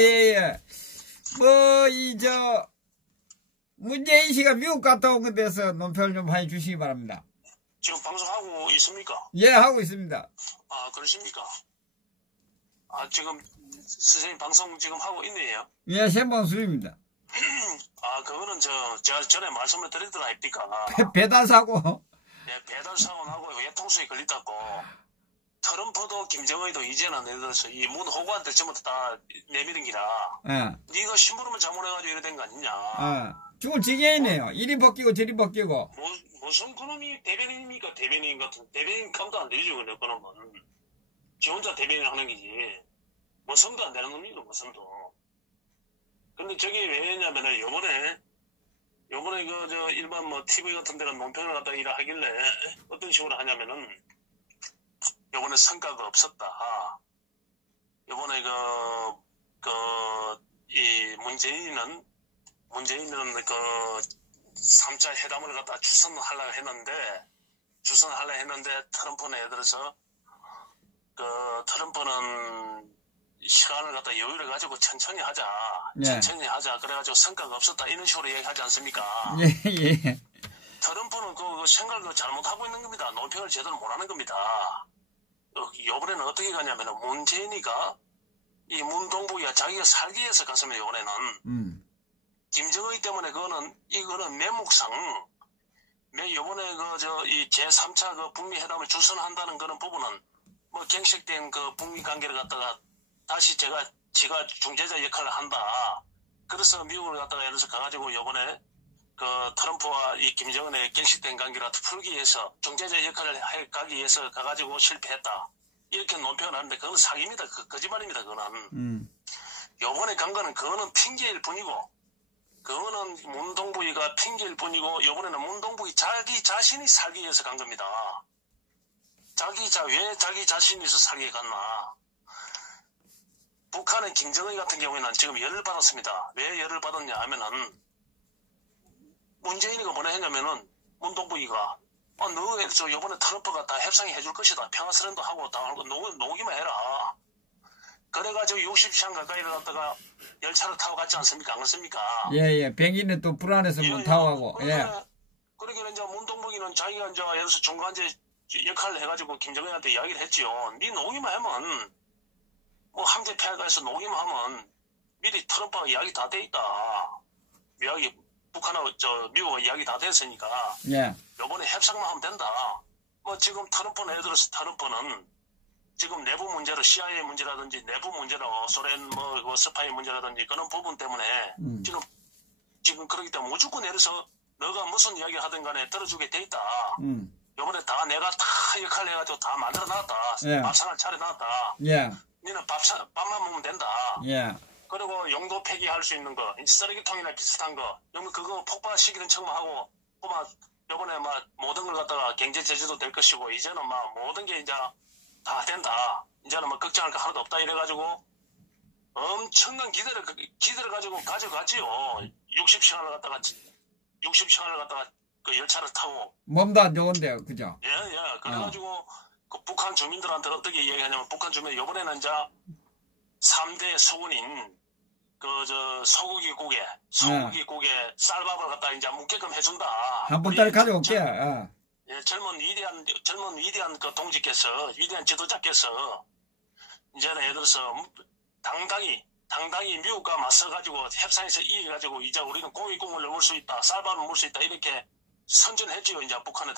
예, 예. 뭐, 문재인 씨가 미국 갔다 온 것에 대해서 논평을 좀 해주시기 바랍니다. 지금 방송하고 있습니까? 예, 하고 있습니다. 아, 그러십니까? 아, 지금 선생님 방송 지금 하고 있네요. 예, 생방송입니다. 아, 그거는 제가 전에 말씀을 드리더라 합니까? 배달 사고. 예, 배달 사고하고 외통수에 걸렸다고. 트럼프도 김정은이도 이제는 예를 들어서 이 문 호구한테 전부 다 내미는 기라. 예. 네가 심부름을 잘못해가지고 이래 된 거 아니냐. 죽을 지경이네요. 이리 벗기고 저리 벗기고. 무슨 그놈이 대변인입니까? 대변인 같은 대변인 감도 안 되죠. 그놈은 지 혼자 대변인 하는 거지. 뭐 성도 안 되는 놈이고 뭐 성도. 근데 저게 왜냐면은 요번에 일반 뭐 TV 같은 데가 논평을 갖다 일을 하길래 어떤 식으로 하냐면은 요번에 성과가 없었다. 요번에 이 문재인은 3차 회담을 갖다 주선하려고 했는데 트럼프는 예를 들어서 트럼프는 시간을 갖다 여유를 가지고 천천히 하자. 예. 천천히 하자. 그래가지고 성과가 없었다. 이런 식으로 얘기하지 않습니까? 예, 예. 트럼프는 그 생각을 잘못하고 있는 겁니다. 논평을 제대로 못하는 겁니다. 요번에는 어떻게 가냐면 문재인이가 이 문동북이가 자기가 살기 위해서 갔으면 요번에는 김정의 때문에 이거는 매목상 요번에 이 제3차 북미 회담을 주선한다는 그런 부분은 뭐 갱식된 북미 관계를 갖다가 다시 지가 중재자 역할을 한다. 그래서 미국을 갖다가 예를 들어서 가가지고 요번에 트럼프와 이 김정은의 갱식된 관계를 풀기 위해서 중재자 역할을 가기 위해서 가가지고 실패했다. 이렇게 논평을 하는데 그건 사기입니다. 거짓말입니다. 그거는. 요번에 간 거는 그거는 핑계일 뿐이고 그거는 문동부이가 핑계일 뿐이고 요번에는 문동부이 자기 자신이 살기 위해서 간 겁니다. 왜 자기 자신이서 살기 갔나. 북한의 김정은 같은 경우에는 지금 열을 받았습니다. 왜 열을 받았냐 하면은 문재인이가 뭐라 했냐면은 문동부이가 너 요번에 트럼프가 다 협상해 줄 것이다. 평화선언도 하고 다 하고 녹이만 해라. 그래가지고 60시간 가까이를 갖다가 열차를 타고 갔지 않습니까? 안 그렇습니까? 예, 예. 비행기는 또 불안해서 못 타고 가고. 예. 그러니까 이제 문동북이는 자기가 이제 여기서 중간재 역할을 해가지고 김정은한테 이야기를 했지요. 네 녹이만 하면 뭐 함재 폐하가에서 녹이만 하면 미리 트럼프가 이야기 다 돼 있다. 북한하고 미국과 이야기 다 됐으니까. 예. 요번에 협상만 하면 된다. 뭐 지금 트럼프는 예를 들어서 트럼프는 지금 내부 문제로 CIA 문제라든지 내부 문제로 소련 스파이 문제라든지 그런 부분 때문에 지금 그러기 때문에 무조건 내려서 너가 무슨 이야기를 하든 간에 들어주게 돼 있다. 요번에 다 내가 다 역할을 해가지고 다 만들어 놨다. 예. 밥상을 차려 놨다. 예. 니는 밥만 먹으면 된다. 예. 그리고 용도 폐기할 수 있는 거, 쓰레기통이나 비슷한 거, 그거 폭발시키는 척만 하고, 요번에 모든 걸 갖다가 경제 제재도 될 것이고, 이제는 모든 게 이제 다 된다. 이제는 걱정할 거 하나도 없다. 이래가지고, 엄청난 기대를 가지고 가져가지요. 60시간을 갖다가 그 열차를 타고. 몸도 안 좋은데요. 그죠? 예. 그래가지고, 그 북한 주민들한테 어떻게 얘기하냐면, 북한 주민, 요번에는 이제 3대 소군인, 소고기국에 쌀밥을 갖다 이제 묵게끔 해준다. 한 분짜리 가져올게. 예, 젊은 위대한 그 동지께서, 위대한 지도자께서, 이제는 예를 들어서, 당당히 미국과 맞서가지고, 협상에서 이겨가지고, 이제 우리는 고위공을 넘을 수 있다, 쌀밥을 먹을 수 있다, 이렇게 선전했지요, 이제 북한에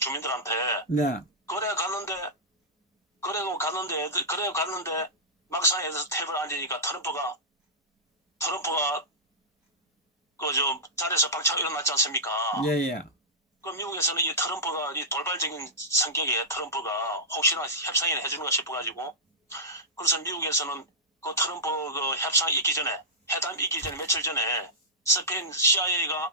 주민들한테. 네. 그래 갔는데, 막상 에서 탭을 앉으니까 트럼프가 자리에서 박차고 일어났지 않습니까? 예. 그 미국에서는 이 트럼프가 이 돌발적인 성격의 트럼프가 혹시나 협상이나 해주는가 싶어가지고 그래서 미국에서는 그 트럼프 협상 있기 전에 회담 있기 전에 며칠 전에 스페인 CIA가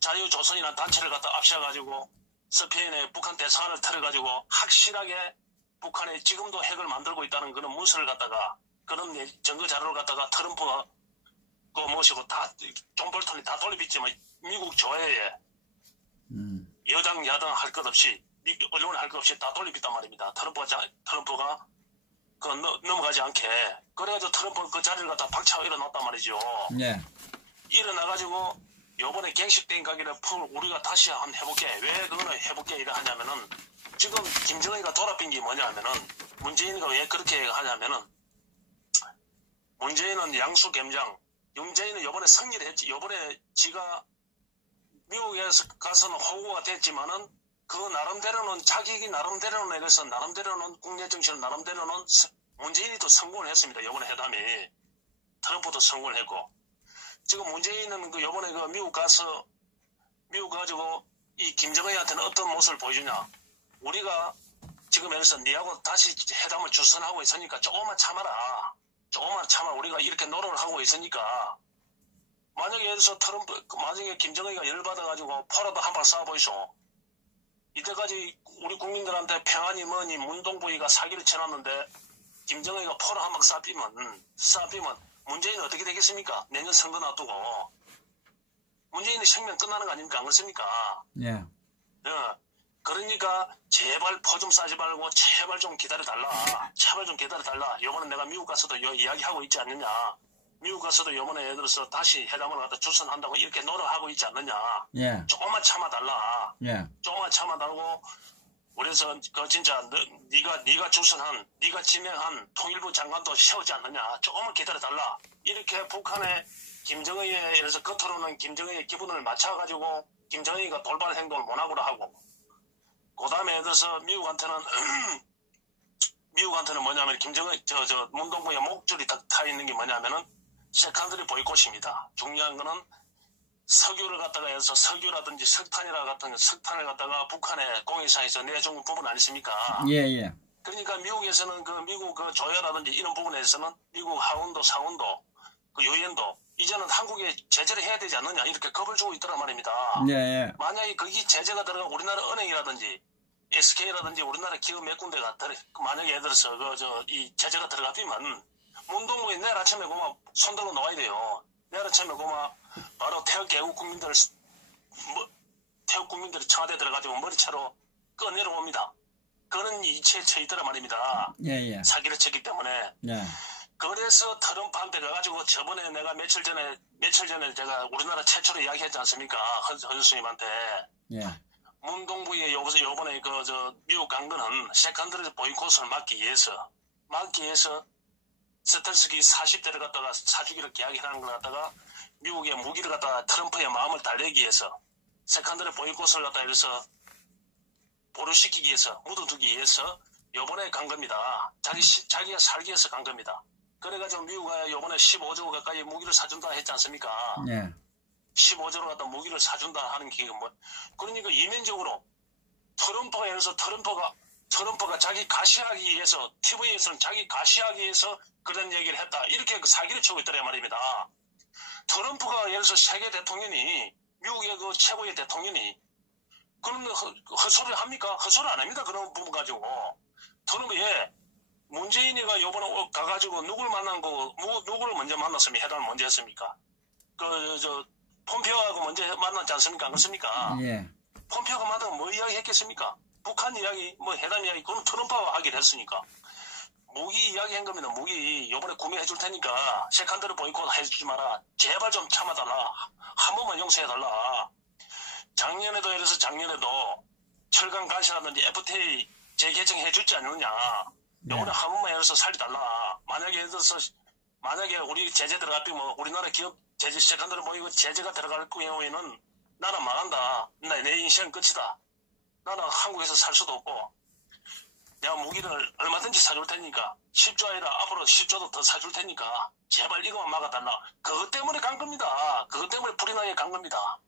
자유조선이라는 단체를 갖다 압시해가지고 스페인의 북한 대사관을 털어가지고 확실하게 북한에 지금도 핵을 만들고 있다는 그런 문서를 갖다가 그런 증거 자료를 갖다가 트럼프가 그거 모시고 다 존볼턴이 다 돌려비치면 미국 조회에 여당 야당 할 것 없이 언론 할 것 없이 다 돌려빗단 말입니다. 트럼프가 그 넘어가지 않게 그래가지고 트럼프 그 자리를 갖다 박차고 일어났단 말이죠. 예. 일어나가지고 요번에 갱식된 가기를 우리가 다시 한번 해볼게. 왜 그거는 해볼게 이래 하냐면은 지금 김정은이가 돌아빈 게 뭐냐면은 문재인이가 왜 그렇게 하냐면은 문재인은 양수겸장, 문재인은 요번에 승리를 했지. 요번에 지가 미국에서 가서는 호구가 됐지만은 그 나름대로는 자기 나름대로는 이래서 나름대로는 국내 정치를 나름대로는 문재인이 또 성공을 했습니다. 요번에 회담이 트럼프도 성공을 했고 지금 문재인은 그 요번에 그 미국 가지고 이 김정은한테는 어떤 모습을 보여주냐. 우리가 지금 여기서 니하고 다시 회담을 주선하고 있으니까 조금만 참아라. 조금만 참아. 우리가 이렇게 노력을 하고 있으니까 만약에 여기서 만약에 김정은이가 열받아가지고 포라도 한 발 쏴보이소. 이때까지 우리 국민들한테 평안이 뭐니 문동부위가 사기를 쳐놨는데 김정은이가 포를 한 방 쏴비면 문재인은 어떻게 되겠습니까? 내년 선거 놔두고 문재인의 생명 끝나는 거 아닙니까? 안 그렇습니까? 예. 그러니까 제발 포 좀 싸지 말고 제발 좀 기다려달라. 제발 좀 기다려달라. 요번에 내가 미국 가서도 이야기하고 있지 않느냐. 미국 가서도 요번에 예를 들어서 다시 회담을 갖다 주선한다고 이렇게 노력하고 있지 않느냐. 예. 조금만 참아달라. 예. 조금만 참아달라고. 그래서 그 진짜 네가 주선한, 네가 지명한 통일부 장관도 세우지 않느냐. 조금만 기다려달라. 이렇게 북한의 김정은에 의해서 겉으로는 김정은의 기분을 맞춰가지고 김정은이가 돌발 행동을 못하고라 하고 그 다음에 예를 들어서 미국한테는 뭐냐면 김정은 문동부의 목줄이 딱 타 있는 게 뭐냐면은 세컨드리 보이콧입니다. 중요한 거는 석유를 갖다가 해서 석유라든지 석탄이라 같은 석탄을 갖다가 북한의 공해상에서 내준 부분 아니십니까? 예. 그러니까 미국에서는 미국 조여라든지 이런 부분에서는 미국 하원도 상원도 유엔도 이제는 한국에 제재를 해야 되지 않느냐 이렇게 겁을 주고 있더란 말입니다. 예. 만약에 거기 제재가 들어가 우리나라 은행이라든지 SK라든지 우리나라 기업 몇 군데가 만약에 예를 들어서 이 제재가 들어가면 문동부에 내일 아침에 손 들고 놓아야 돼요. 내일 아침에 바로 태국 개국 국민들이 청와대 들어가지고 머리채로 꺼내려옵니다. 그런 이치에 처있더란 말입니다. 예. 사기를 쳤기 때문에. 예. 그래서 트럼프한테 가가지고 저번에 내가 며칠 전에 제가 우리나라 최초로 이야기했지 않습니까? 헌수님한테. 예. 문동부에 요번에 미국 간 거는 세컨드리 보이콧을 막기 위해서 스텔스기 40대를 갖다가 사주기를 계약해라는 걸 갖다가 미국의 무기를 갖다가 트럼프의 마음을 달래기 위해서 세컨드리 보이콧을 갖다 이래서 보류시키기 위해서 묻어두기 위해서 요번에 간 겁니다. 자기가 살기 위해서 간 겁니다. 그래가지고 미국이 요번에 15조 가까이 무기를 사준다 했지 않습니까? 예. 15조로 갖다 무기를 사준다 하는 게 그러니까 이면적으로 트럼프가 자기 가시하기 위해서 TV에서는 자기 가시하기 위해서 그런 얘기를 했다. 이렇게 사기를 치고 있더라 말입니다. 트럼프가 예를 들어서 세계 대통령이 미국의 최고의 대통령이 그런 헛소리를 합니까? 헛소리 안 합니다. 그런 부분 가지고. 트럼프 문재인이가 요번에 가가지고 누구를 먼저 만났으면 회담을 먼저 했습니까? 폼페오하고 먼저 만났지 않습니까? 안 그렇습니까? 예. 폼페오가 만나고 뭐 이야기 했겠습니까? 북한 이야기, 회담 이야기, 그건 트럼프와 하기로 했으니까. 무기 이야기 한 겁니다. 무기 요번에 구매해 줄 테니까 세컨드리 보이콧 해주지 마라. 제발 좀 참아달라. 한 번만 용서해달라. 작년에도 철강 가시라든지 FTA 재개정해 주지 않느냐. 요번에 한 번만 열어서 살려달라. 만약에 우리 제재 들어가면 우리나라 기업 제재 세컨드리 보이콧 제재가 들어갈 경우에는 나는 망한다. 내 인생 끝이다. 나는 한국에서 살 수도 없고 내가 무기를 얼마든지 사줄 테니까 10조 아니라 앞으로 10조도 더 사줄 테니까 제발 이거만 막아달라. 그것 때문에 간 겁니다. 그것 때문에 불이 나게 간 겁니다.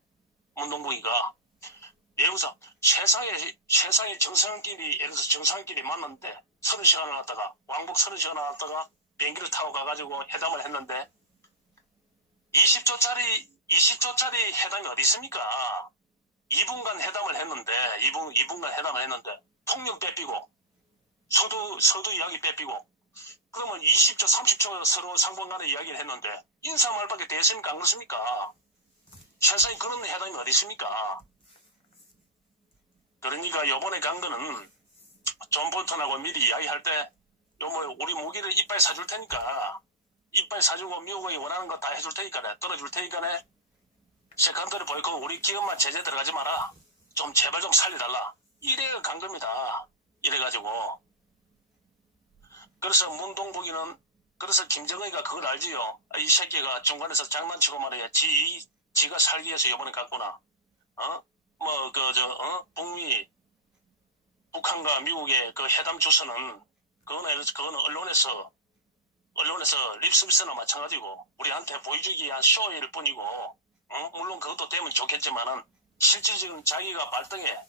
문동부위가. 여기서 세상에 정상끼리 예를 들어서 정상끼리 만났는데 30시간을 갔다가 왕복 30시간을 갔다가 비행기를 타고 가가지고 회담을 했는데 20조짜리 회담이 어디 있습니까? 2분간 회담을 했는데 2분간 회담을 했는데 통역 뺏기고 서두 이야기 뺏기고 그러면 20조 30조 서로 상관 간에 이야기를 했는데 인사말밖에 됐습니까? 안 그렇습니까? 세상에 그런 회담이 어디 있습니까? 그러니까 요번에 간 거는 존 볼턴하고 미리 이야기할 때 요 뭐 우리 무기를 이빨 사줄 테니까 이빨 사주고 미국이 원하는 거 다 해줄 테니까네. 떨어줄 테니까네. 세컨더리 보이콧 우리 기업만 제재 들어가지 마라. 좀 제발 좀 살려달라. 이래 간 겁니다. 이래가지고. 그래서 문동복이는 그래서 김정은이가 그걸 알지요. 이 새끼가 중간에서 장난치고 말이야. 지가 살기 위해서 이번에 갔구나. 북미 북한과 미국의 그 회담 주선은 그거는 언론에서 립서비스나 마찬가지고 우리한테 보여주기 위한 쇼일 뿐이고 물론 그것도 되면 좋겠지만은 실질적인 자기가 발등에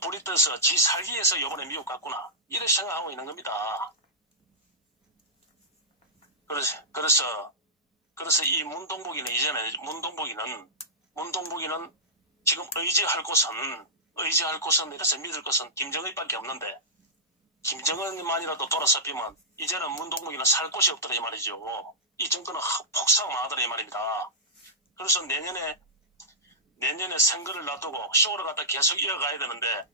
불이 떠서 지 살기 위해서 이번에 미국 갔구나 이렇게 생각하고 있는 겁니다. 그래서 이 문동복이는 이전에 문동복이는 지금 의지할 곳은 이래서 믿을 것은 김정은밖에 없는데 김정은만이라도 돌아서피면 이제는 문동복이는 살 곳이 없더라 이 말이죠. 이 정권은 폭삭 망하더라 이 말입니다. 그래서 내년에 선거를 놔두고 쇼를 갖다 계속 이어가야 되는데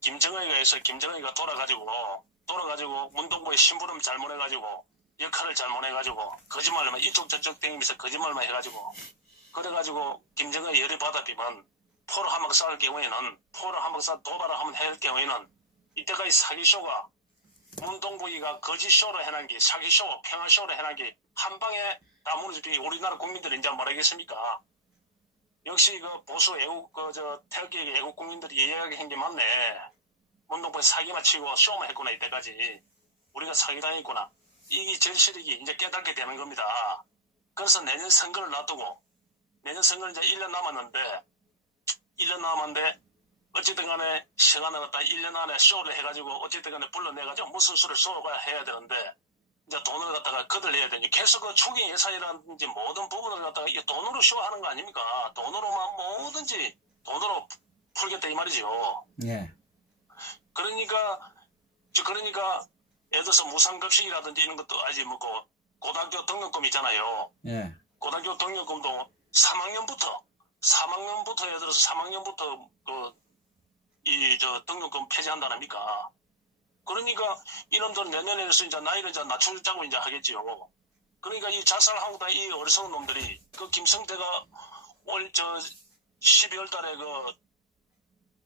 김정은이가 돌아가지고 문동복의 심부름 잘못해가지고 역할을 잘못해가지고 거짓말만 이쪽 저쪽 댕기면서 거짓말만 해가지고 그래가지고 김정은이 열이 받아비면 포로 한방 쌀 경우에는 도발을 한번 할 경우에는 이때까지 사기쇼가 문동복이가 거짓쇼로 해난 게 사기쇼 평화쇼로 해난 게 한방에 다 무너지기 우리나라 국민들이 이제 뭐라겠습니까? 역시 그 보수 태극기 애국 국민들이 이해하게 한 게 맞네. 문동복이 사기만 치고 쇼만 했구나 이때까지 우리가 사기당했구나. 이 절실하게 이제 깨닫게 되는 겁니다. 그래서 내년 선거를 놔두고 내년 선거는 이제 1년 남았는데 어쨌든 간에 시간을 갖다 1년 안에 쇼를 해가지고 어쨌든 간에 불러내가지고 무슨 수를 쏘가 해야 되는데 이제 돈을 갖다가 거들려야 되니 계속 그 초기 예산이라든지 모든 부분을 갖다가 이 돈으로 쇼하는 거 아닙니까? 돈으로만 뭐든지 돈으로 풀겠다 이 말이죠. 예. 그러니까 예를 들어서 무상급식이라든지 이런 것도 아직 뭐고 고등학교 등록금 있잖아요. 예. 고등학교 등록금도 3학년부터 예를 들어서 3학년부터 등록금 폐지한다랍니까? 그러니까 이놈들은 내년에서 이제 나이를 이제 낮추자고 이제 하겠지요. 그러니까 이 자살한국당 이 어리석은 놈들이 그 김성태가 올 12월 달에 그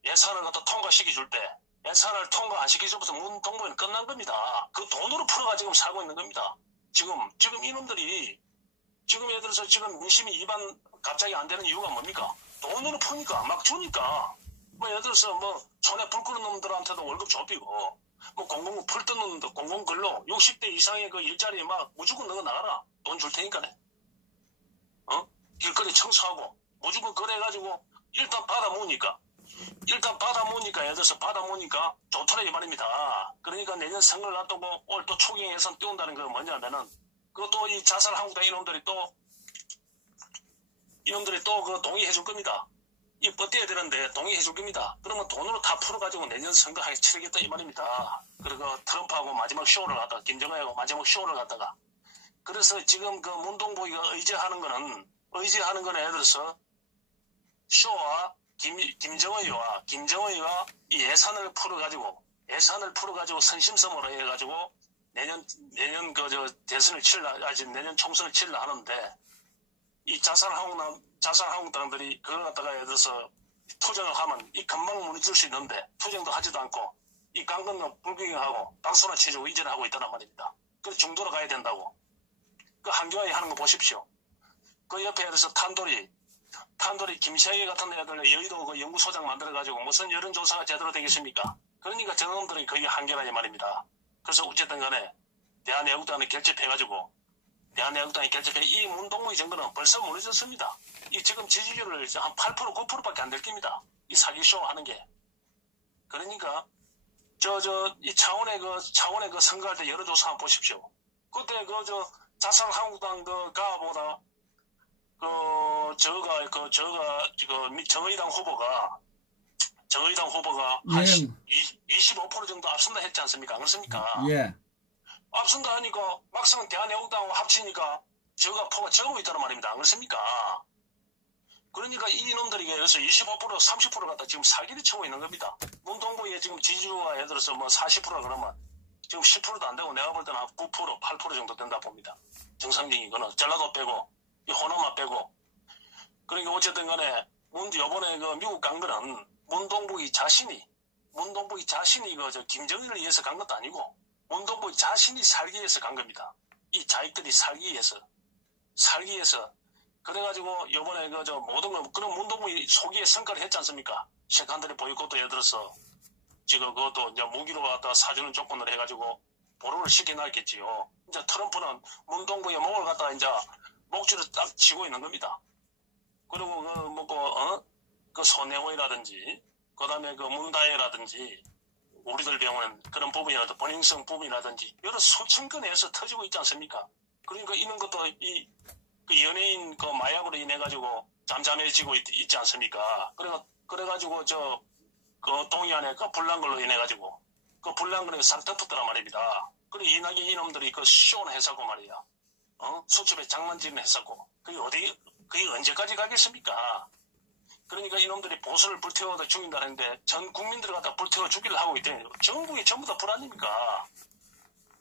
예산을 갖다 통과시켜 줄 때 예산을 통과 안 시켜줘서 문동복이는 끝난 겁니다. 그 돈으로 풀어가 지금 살고 있는 겁니다. 지금 이놈들이 지금 예를 들어서 지금 민심이 입안 갑자기 안 되는 이유가 뭡니까? 돈으로 푸니까 막 주니까 뭐 예를 들어서 뭐 손에 불 끄는 놈들한테도 월급 좁히고 뭐 공공 풀 뜯는 놈들 공공근로 60대 이상의 그 일자리 막 무조건 넣어 나가라 돈 줄 테니까네. 길거리 청소하고 무조건 그래가지고 일단 받아모으니까 예를 들어서 받아모으니까 좋더라 이 말입니다. 그러니까 내년 선거를 놔두고 올 또 초기 예산 띄운다는 건 뭐냐면은 그것도 이 자살한국당 이놈들이 또 그 동의해 줄 겁니다. 이 버텨야 되는데 동의해 줄 겁니다. 그러면 돈으로 다 풀어가지고 내년 선거 하게 치르겠다 이 말입니다. 그리고 트럼프하고 마지막 쇼를 갖다가 김정은하고 마지막 쇼를 갖다가 그래서 지금 그 문동복이가 의지하는 거는 예를 들어서 쇼와 김정은이가 이 예산을 풀어가지고 선심성으로 해가지고 내년 대선을 내년 총선을 치려 하는데 이 자살한국당들이 그걸 갖다가 예를 들어서 투쟁을 하면 이 금방 무너질 수 있는데 투쟁도 하지도 않고 이 강건로 불구경하고 박수나 치주고 이전하고 있다는 말입니다. 그래서 중도로 가야 된다고. 그 한교안이 하는 거 보십시오. 그 옆에 예를 들어서 탄돌이 김시아기 같은 애들 여의도 그 연구소장 만들어가지고 무슨 여론조사가 제대로 되겠습니까? 그러니까 저놈들이 거기 한계라니 말입니다. 그래서 어쨌든 간에 대한애국당이 결집해가지고 이 문동복이 정도는 벌써 무너졌습니다. 이 지금 지지율을 한 8% 9%밖에 안 될 겁니다. 이 사기쇼 하는 게. 그러니까 이 창원의 그 선거할 때 여론조사 한번 보십시오. 그때 자살한국당 가보다 정의당 후보가 한 25% 정도 앞선다 했지 않습니까? 안 그렇습니까? 예. 앞선다 하니까 막상 대한애국당하고 합치니까 표가 적고 있다는 말입니다. 안 그렇습니까? 그러니까 이놈들이 그래서 25% 30% 갖다 지금 사기를 치고 있는 겁니다. 문동복이 지금 지지율가 예를 들어서 뭐 40% 그러면 지금 10%도 안 되고 내가 볼 때는 한 9%, 8% 정도 된다 봅니다. 정상적인 거는 전라도 빼고 이 호남만 빼고. 그러니까 어쨌든 간에 요번에 그 미국 간 거는 문동복이 자신이 저 김정일을 위해서 간 것도 아니고 문동복이 자신이 살기 위해서 간 겁니다. 이 자익들이 살기 위해서. 그래가지고 요번에 그 저 모든 걸 그런 문동복이 소기에 성과를 했지 않습니까? 세컨들이 보이콧도 예를 들어서 지금 그것도 이제 무기로 갖다 사주는 조건을 해가지고 보루를 시켜놨겠지요. 이제 트럼프는 문동복의 목을 갖다 이제 목줄을 딱 쥐고 있는 겁니다. 그리고 그 손해호이라든지 그다음에 그 문다혜라든지 우리들 병원은 그런 부분이라도 본인성 부분이라든지 여러 수천 건에서 터지고 있지 않습니까? 그러니까 이런 것도 그 연예인 그 마약으로 인해 가지고 잠잠해지고 있지 않습니까? 그래가지고 그 동해안에 그 불난걸로 인해 가지고 그 불난걸에 싹 덮었더란 말입니다. 그리고 이낙연 이놈들이 그 쇼는 했었고 말이야. 수첩에 장난질은 했었고 그게 언제까지 가겠습니까? 그러니까 이놈들이 보수를 불태워다 죽인다는데 전 국민들을 갖다 불태워 죽이려 하고 있대. 전국이 전부 다 불안입니까?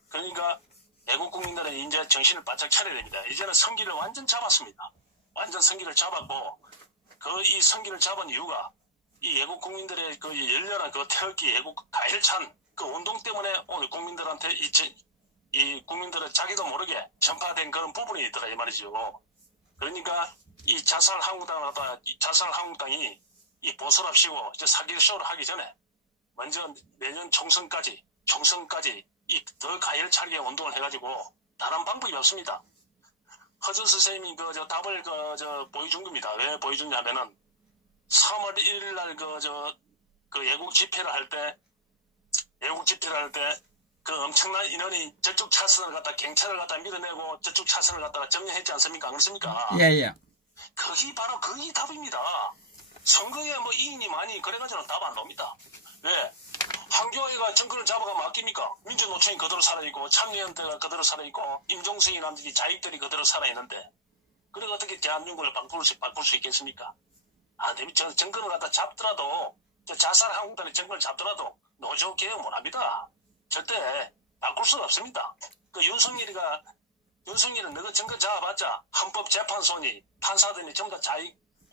그러니까 애국 국민들은 이제 정신을 바짝 차려야 됩니다. 이제는 성기를 완전 잡았습니다. 완전 성기를 잡았고 이 성기를 잡은 이유가 이 애국 국민들의 그 열렬한 그 태극기 애국 가열찬 그 운동 때문에 오늘 국민들한테 이 국민들은 자기도 모르게 전파된 그런 부분이 있더라 이 말이죠. 그러니까 이 자살한국당이 이 보수랍시고 이제 사기쇼를 하기 전에 먼저 내년 총선까지 이 더 가열차게 운동을 해가지고 다른 방법이 없습니다. 허준 선생님이 답을 보여준 겁니다. 왜 보여줬냐면은 3월 1일 날 그 애국 집회를 할 때 그 엄청난 인원이 저쪽 차선을 갖다 경찰을 갖다 밀어내고 저쪽 차선을 갖다가 점령했지 않습니까? 안 그렇습니까? 예. 그게 바로 그게 답입니다. 선거에 뭐 이인이 많이 그래가지고는 답 안 나옵니다. 왜? 황교안이가 정권을 잡아가면 아낍니까? 민주노총이 그대로 살아있고 참여연대가 그대로 살아있고 임종석이라든지 자익들이 그대로 살아있는데 그래 어떻게 대한민국을 바꿀 수 있겠습니까? 정권을 갖다 잡더라도 자살한국당이 정권을 잡더라도 노조 개혁 못합니다. 절대 바꿀 수가 없습니다. 그 윤석열은 너가 정권 잡아봤자 헌법재판소니 판사들이 전부 다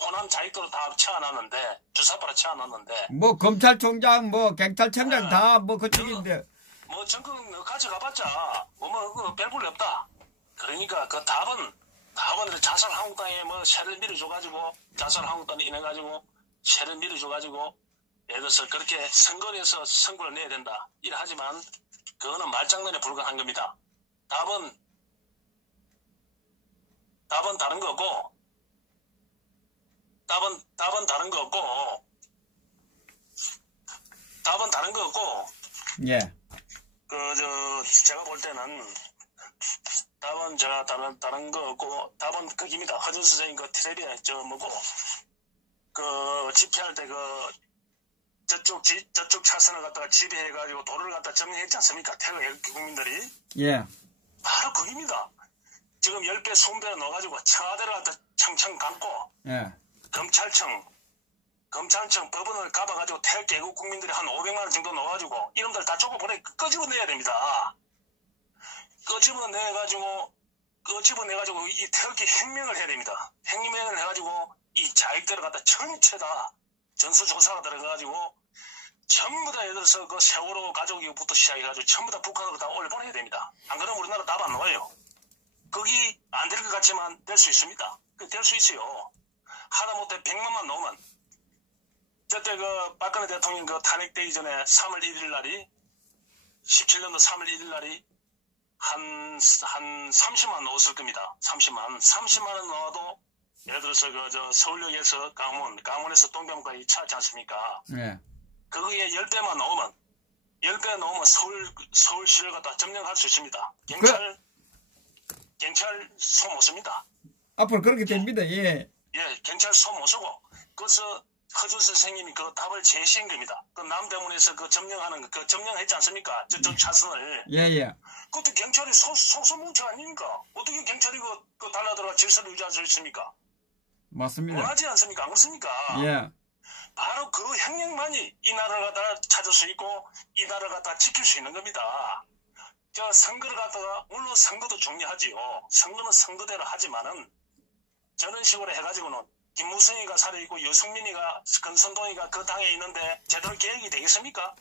호남 자익도로 다 채워놨는데 주사바로 채워놨는데 뭐 검찰총장 뭐 경찰청장 다 뭐 그쪽인데 뭐 정권 가져가봤자 뭐 별볼이 없다. 그러니까 그 답은 자살한국당에 뭐 세를 밀어줘가지고 자살한국당에 인해가지고 세를 밀어줘가지고 예를 들어서 그렇게 선거에서 선거를 내야 된다. 이러하지만 그거는 말장난에 불과한 겁니다. 답은 다른 거고 예. 제가 볼 때는 다른 거고 답은 거기입니다. 허준 선생님 그 텔레비에 집회할 때 저쪽 차선을 갖다가 지배해가지고 도로를 갖다 점령했지 않습니까? 태극 국민들이. 예. 바로 거기입니다. 지금 10배, 20배 넣어가지고 청와대를 갖다 청청 감고. 예. 검찰청 법원을 가봐가지고 태극 애국 국민들이 한 500만 원 정도 넣어가지고 이놈들 다 끄집어내야 됩니다. 끄집어내가지고 이 태극기 혁명을 해야 됩니다. 혁명을 해가지고 이 자익들을 갖다 전체 다 전수조사가 들어가가지고 전부 다 예를 들어서 그 세월호 가족이부터 시작해가지고 전부 다 북한으로 다 올려보내야 됩니다. 안 그러면 우리나라 답 안 나와요. 거기 안 될 것 같지만 될 수 있습니다. 될 수 있어요. 하다못해 100만만 넣으면 저때 그 박근혜 대통령 그 탄핵되기 전에 3월 1일 날이 17년도 3월 1일 날이 한 30만 넣었을 겁니다. 30만 원 넣어도 예를 들어서 서울역에서 강원에서 동대문까지 차지 않습니까? 네. 거기에 10배만 넣으면 10배 넣으면 서울시를 갖다 점령할 수 있습니다. 경찰 소 못 씁니다. 앞으로 그렇게 됩니다. 예. 예, 경찰 소 못 쓰고 그래서 허준 선생님이 그 답을 제시한 겁니다. 그 남대문에서 그 점령하는 그 점령했지 않습니까? 저쪽 차선을. 예. 그것도 경찰이 속수무책 아닙니까? 어떻게 경찰이 그 달라들어가 질서를 유지할 수 있습니까? 맞습니다. 원하지 않습니까? 안 그렇습니까? 예. 바로 그 혁명만이 이 나라를 갖다 찾을 수 있고 이 나라를 갖다 지킬 수 있는 겁니다. 저 선거를 갖다가 물론 선거도 중요하지요. 선거는 선거대로 하지만은 저런 식으로 해가지고는 김무성이가 살아있고 유승민이가 권선동이가 그 당에 있는데 제대로 계획이 되겠습니까?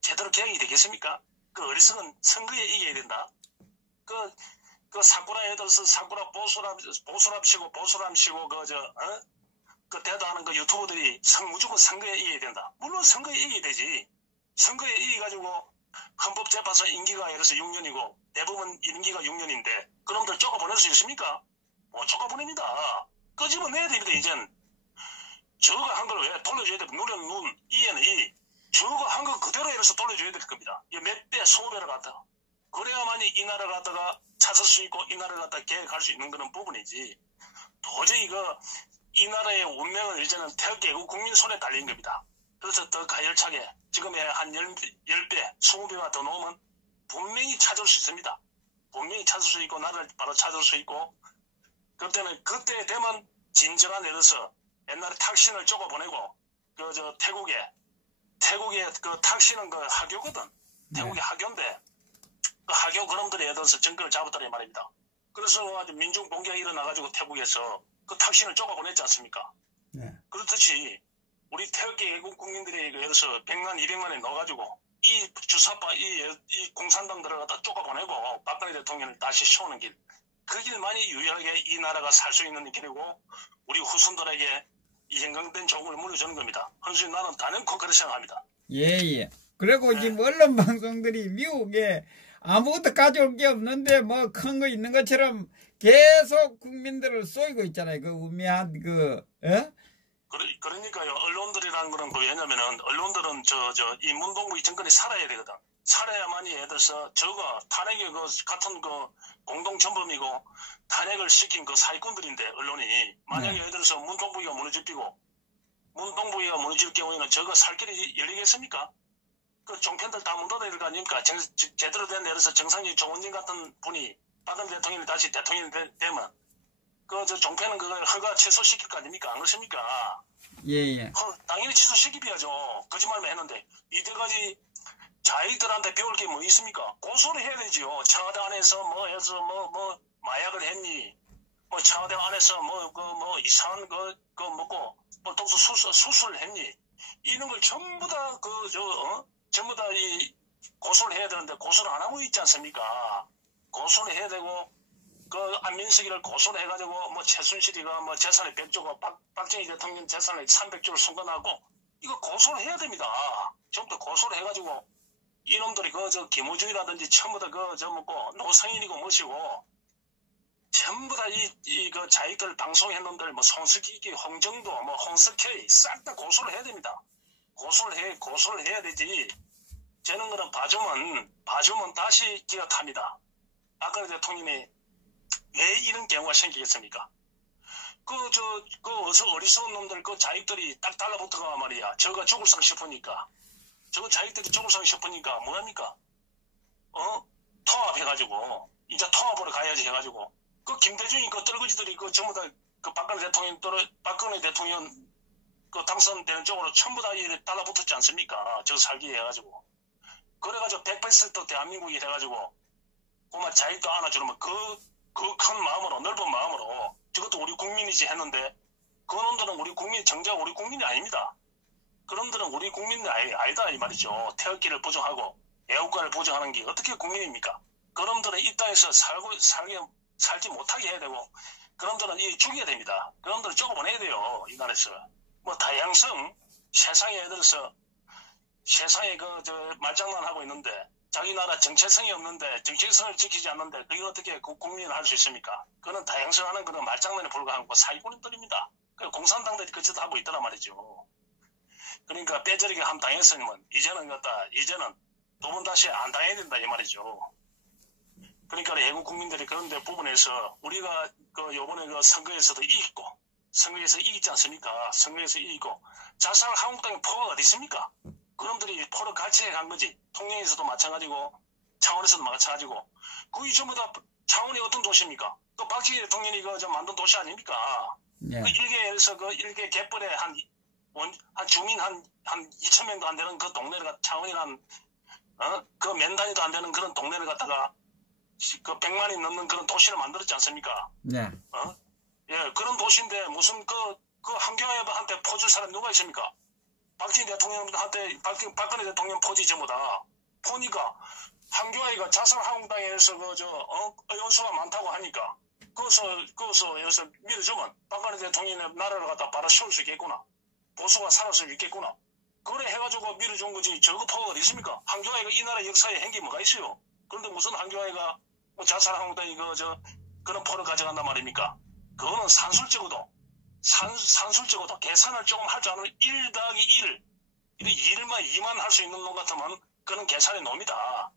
제대로 계획이 되겠습니까? 그 어리석은 선거에 이겨야 된다. 그 사쿠라 애들서 사쿠라 보수랍시고 그 대도하는 그 유튜버들이 무조건 선거에 이겨야 된다. 물론 선거에 이겨야 되지. 선거에 이겨가지고 헌법재판소 임기가 예를 들어서 6년이고 대부분 임기가 6년인데 그놈들 쫓아보낼 수 있습니까? 못 쫓아보냅니다. 끄집어내야 됩니다. 이젠 저거 한 걸 왜 돌려줘야 돼? 눈에는 눈, 이에는 이. 저거 한 거 그대로 해서 돌려줘야 될 겁니다. 몇 배, 20배를 갖다가. 그래야만이 이 나라를 갖다가 찾을 수 있고 이 나라를 갖다가 계획할 수 있는 그런 부분이지. 도저히 이 나라의 운명은 이제는 태극기 애국 국민 손에 달린 겁니다. 그래서 더 가열차게 지금의 한 10배, 20배가 더 놓으면 분명히 찾을 수 있습니다. 분명히 찾을 수 있고 나라를 바로 찾을 수 있고 그때 되면 진정한 예를 들어서 옛날에 탁신을 쪼가보내고 태국의 그 탁신은 그 하교거든. 태국의 하교인데 그 하교 그놈들이 예를 들어서 정권을 잡았다는 말입니다. 그래서 아주 민중 봉기가 일어나가지고 태국에서 그 탁신을 쪼가보냈지 않습니까? 네. 그렇듯이 우리 태극기 애국 국민들이 예를 들어서 100만, 200만에 넣어가지고 이 주사파, 이 공산당들을 갖다 쪼가보내고 박근혜 대통령을 다시 세우는 길. 그 길만이 유일하게 이 나라가 살 수 있는 길이고 우리 후손들에게 이 형강된 종을 물려주는 겁니다. 헌수님 나는 단연코 그렇게 생각합니다. 예. 그리고 네. 지금 언론 방송들이 미국에 아무것도 가져올 게 없는데 뭐 큰 거 있는 것처럼 계속 국민들을 쏘이고 있잖아요. 그 우매한 예? 그러니까요. 언론들이라는 거는 왜냐면은 언론들은 이 문동부 이 정권이 살아야 되거든. 살아야만이 예를 들어서 탄핵이 같은 공동 전범이고 탄핵을 시킨 그 사기꾼들인데 언론이 만약에 예를 들어서 문동부가 무너질 경우에는 살 길이 열리겠습니까? 그 종편들 다 묻어야 될 거 아닙니까? 제대로 된 예를 들어서 정상적인 정원진 같은 분이 박근혜 대통령이 다시 대통령이 되면 종편은 그걸 허가 취소시킬 거 아닙니까? 안 그렇습니까? 예. 당연히 취소시키야죠. 거짓말만 했는데 이때까지 자기들한테 배울 게 뭐 있습니까? 고소를 해야 되지요. 청와대 안에서 해서 마약을 했니? 청와대 안에서 이상한 거 먹고 독소 수술을 했니? 이런 걸 전부 다 전부 다 이 고소를 해야 되는데 고소를 안 하고 있지 않습니까? 고소를 해야 되고 안민석이를 고소를 해가지고 최순실이가 재산의 100조가 박정희 대통령 재산의 300조를 송금하고 이거 고소를 해야 됩니다. 전부 다 고소를 해가지고 이놈들이 김우중이라든지 전부 다 노상인이고 뭐시고 전부 다 자기들 방송했는들 송스키기 홍정도 홍석희 싹 다 고소를 해야 됩니다. 고소를 해야 되지. 저는 그런 봐주면 다시 기가 탑니다. 박근혜 대통령이 왜 이런 경우가 생기겠습니까? 어리석은 놈들 자익들이 딱 달라붙어가 말이야. 저거 죽을상 싶으니까. 자익들이 죽을상 싶으니까 뭐합니까? 통합해가지고 이제 통합으로 가야지 해가지고 김대중이 떨거지들이 전부 다 박근혜 대통령 당선되는 쪽으로 전부 다 달라붙었지 않습니까? 저 살기 해가지고 그래가지고 100% 대한민국이 돼가지고 그만 자익도 안아주면 그 큰 마음으로 넓은 마음으로 저것도 우리 국민이지 했는데 그놈들은 정작 우리 국민이 아닙니다. 그놈들은 우리 국민이 아니다 이 말이죠. 태극기를 부정하고 애국가를 부정하는 게 어떻게 국민입니까? 그놈들은 이 땅에서 살지 못하게 해야 되고 그놈들은 죽여야 됩니다. 그놈들은 쫓아보내야 돼요. 이 나라에서. 다양성 세상에 들어서 세상에 말장난하고 있는데 자기 나라 정체성이 없는데 정체성을 지키지 않는데 그게 어떻게 국민을 할 수 있습니까? 그건 다양성하는 그런 말장난에 불과한 사기꾼들입니다. 공산당들이 그짓 하고 있더란 말이죠. 그러니까 빼저리게 함 당했으면 이제는 두 번 다시 안 당해야 된다 이 말이죠. 그러니까 애국 국민들이 그런 데 부분에서 우리가 요번에 선거에서도 이겼고 선거에서 이기지 않습니까? 선거에서 이기고 자살 한국당의 포가 어디 있습니까? 그놈들이 포를 같이 간 거지. 통영에서도 마찬가지고 창원에서도 마찬가지고 그게 전부 다 창원이 어떤 도시입니까? 박정희 대통령이 만든 도시 아닙니까? 네. 일개에서 일개 갯벌에 한 주민 한 2,000명도 안 되는 그 동네가 창원이란 그 몇 단위도 안 되는 그런 동네를 갖다가 그 100만이 넘는 그런 도시를 만들었지 않습니까? 네. 예, 그런 도시인데 무슨 그 한경애한테 퍼줄 사람 누가 있습니까? 박진희 대통령한테 박근혜 대통령 포지 전부 다 보니까 한경애가 자살한국당에서 연수가 많다고 하니까 거기서 여기서 믿어주면 박근혜 대통령의 나라를 갖다 바로 세울 수 있겠구나. 보수가 살아날 수 있겠구나. 그래 해가지고 밀어준 거지. 저거 포가 어디 있습니까? 한교아이가 이 나라 역사에 한 게 뭐가 있어요? 그런데 무슨 한교아이가 자살한국당이 그런 포를 가져간단 말입니까? 그거는 산술적으로 계산을 조금 할 줄 아는 1 더하기 1. 1만 2만 할 수 있는 놈 같으면 그런 계산의 놈이다.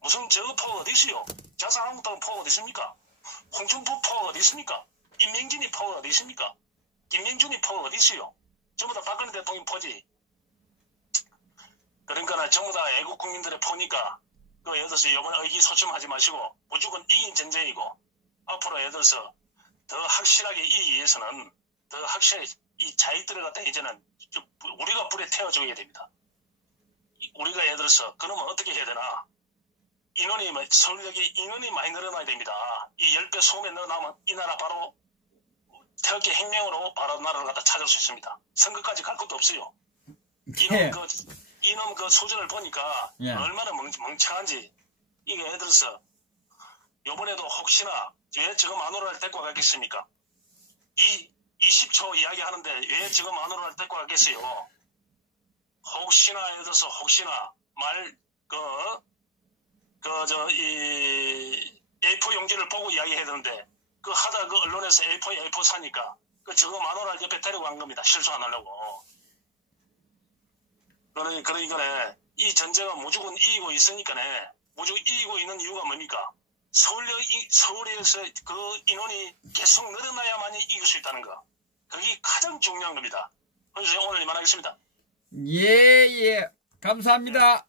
무슨 저거 포가 어디 있어요? 자살한국당 포가 어디 있습니까? 홍준표 포가 어디 있습니까? 임명진이 포가 어디 있습니까? 김명준이 포가 어디 있어요? 전부 다 박근혜 대통령 포지. 그러니까 전부 다 애국 국민들의 포니까 예를 들어서 이번에 의기소침하지 마시고 무조건 이긴 전쟁이고 앞으로 예를 들어서 더 확실하게 이기기 위해서는 더 확실히 이 자익들을 갖다 이제는 우리가 불에 태워줘야 됩니다. 우리가 예를 들어서 그러면 어떻게 해야 되나? 서울역에 인원이 많이 늘어나야 됩니다. 이 10배 소음에 늘어나면 이 나라 바로 태극기 혁명으로 바로 나라를 갖다 찾을 수 있습니다. 선거까지 갈 것도 없어요. 이놈 그 수준을 보니까 얼마나 멍청한지. 이게 예를 들어서 요번에도 혹시나 왜 지금 마누라를 데리고 가겠습니까? 20초 이야기하는데 왜 지금 마누라를 데리고 가겠어요? 혹시나 예를 들어서 혹시나 A4 용지를 보고 이야기해야 되는데 하다 언론에서 A4 사니까 저거 마누라를 옆에 데리고 간 겁니다. 실수 안 하려고. 그러니까 이 전쟁은 무조건 이기고 있으니까네. 무조건 이기고 있는 이유가 뭡니까? 서울에서 그 인원이 계속 늘어나야만이 이길 수 있다는 거. 그게 가장 중요한 겁니다. 그래서 오늘 이만하겠습니다. 예. 감사합니다.